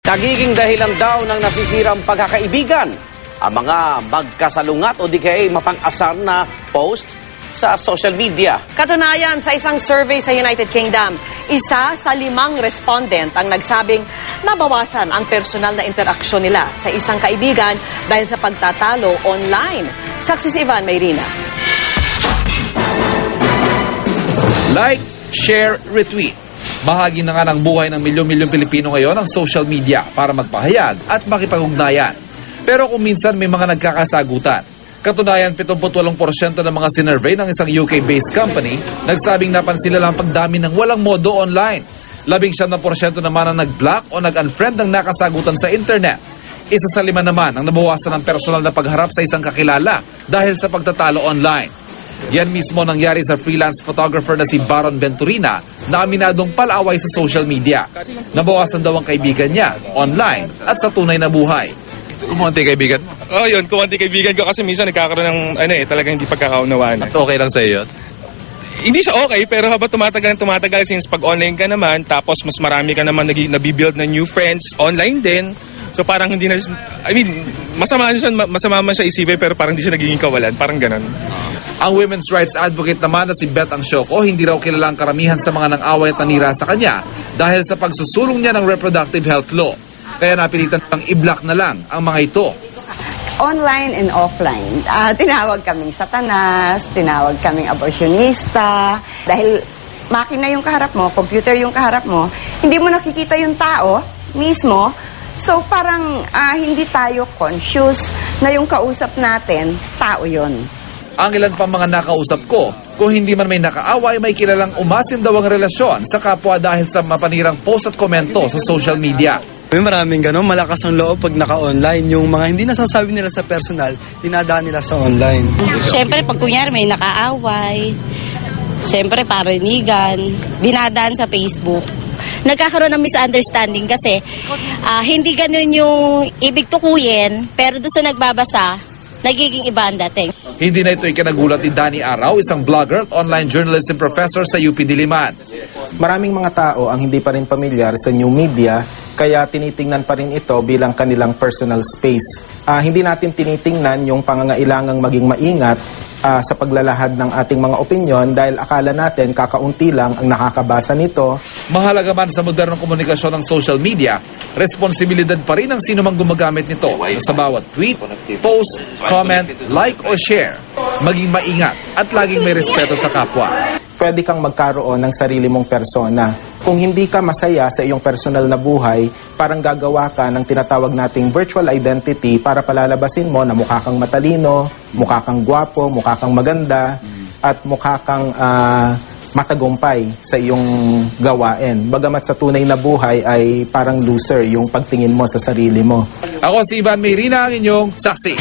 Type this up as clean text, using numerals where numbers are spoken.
Nagiging dahilan daw ng nasisirang pagkakaibigan ang mga magkasalungat o di kaya mapang-asar na post sa social media. Katunayan, sa isang survey sa United Kingdom, 1 sa 5 respondent ang nagsabing nabawasan ang personal na interaksyon nila sa isang kaibigan dahil sa pagtatalo online. Saksi si Ivan Mayrina. Like, share, retweet. Bahagi na nga ng buhay ng milyon-milyong Pilipino ngayon ang social media para magpahayag at makipag-ugnayan. Pero kung minsan may mga nagkakasagutan. Katunayan, 78% ng mga sinurvey ng isang UK-based company nagsabing napansin nila ang pagdami ng walang modo online. 19% naman ang nag-block o nag-unfriend ng nakasagutan sa internet. 1 sa 5 naman ang nabawasan ng personal na pagharap sa isang kakilala dahil sa pagtatalo online. Yan mismo nangyari sa freelance photographer na si Baron Venturina na aminadong palaway sa social media. Nabawasan daw ang kaibigan niya online at sa tunay na buhay. Kumunti kaibigan mo? Oh, yun. Kumunti kaibigan ko kasi minsan nagkakaroon ng talagang hindi pagkakaunawaan. At okay lang sa iyo? Hindi siya okay, pero habang tumatagal since pag online ka naman, tapos mas marami ka naman nabibuild na new friends online din. So parang hindi na, masama man siya isipin pero parang hindi siya nagiging kawalan. Parang ganun. Ang women's rights advocate naman na si Beth Angsioco, hindi raw kilalang karamihan sa mga nang-away at nanira sa kanya dahil sa pagsusulong niya ng reproductive health law. Kaya napilitan pang i-block na lang ang mga ito. Online and offline, tinawag kaming satanas, tinawag kaming abortionista. Dahil makina yung kaharap mo, computer yung kaharap mo, hindi mo nakikita yung tao mismo. So parang hindi tayo conscious na yung kausap natin, tao yon. Ang ilan pang mga nakausap ko, kung hindi man may nakaaway, may kilalang umasin daw ang relasyon sa kapwa dahil sa mapanirang post at komento sa social media. May maraming gano'n, malakas ang loob pag naka-online. Yung mga hindi nasasabi nila sa personal, dinadaan nila sa online. Siyempre, pag kunyari may nakaaway, siyempre parinigan, dinadaan sa Facebook. Nagkakaroon ng misunderstanding kasi hindi ganun yung ibig tukuyin, pero doon sa nagbabasa, nagiging iba ang dating. Hindi na ito ikinagulat ni Danny Araw, isang blogger at online journalism professor sa UP Diliman. Maraming mga tao ang hindi pa rin pamilyar sa new media, kaya tinitingnan pa rin ito bilang kanilang personal space. Hindi natin tinitingnan yung pangangailangang maging maingat sa paglalahad ng ating mga opinyon dahil akala natin kakaunti lang ang nakakabasa nito. Mahalaga man sa modernong komunikasyon ng social media, responsibilidad pa rin ng sino mang gumagamit nito sa bawat tweet, post, comment, like o share. Maging maingat at laging may respeto sa kapwa. Pwede kang magkaroon ng sarili mong persona. Kung hindi ka masaya sa iyong personal na buhay, parang gagawa ka ng tinatawag nating virtual identity para palalabasin mo na mukha kang matalino, mukha kang gwapo, mukha kang maganda, at mukha kang matagumpay sa iyong gawain. Bagamat sa tunay na buhay ay parang loser yung pagtingin mo sa sarili mo. Ako si Ivan Mayrina, ang inyong saksi.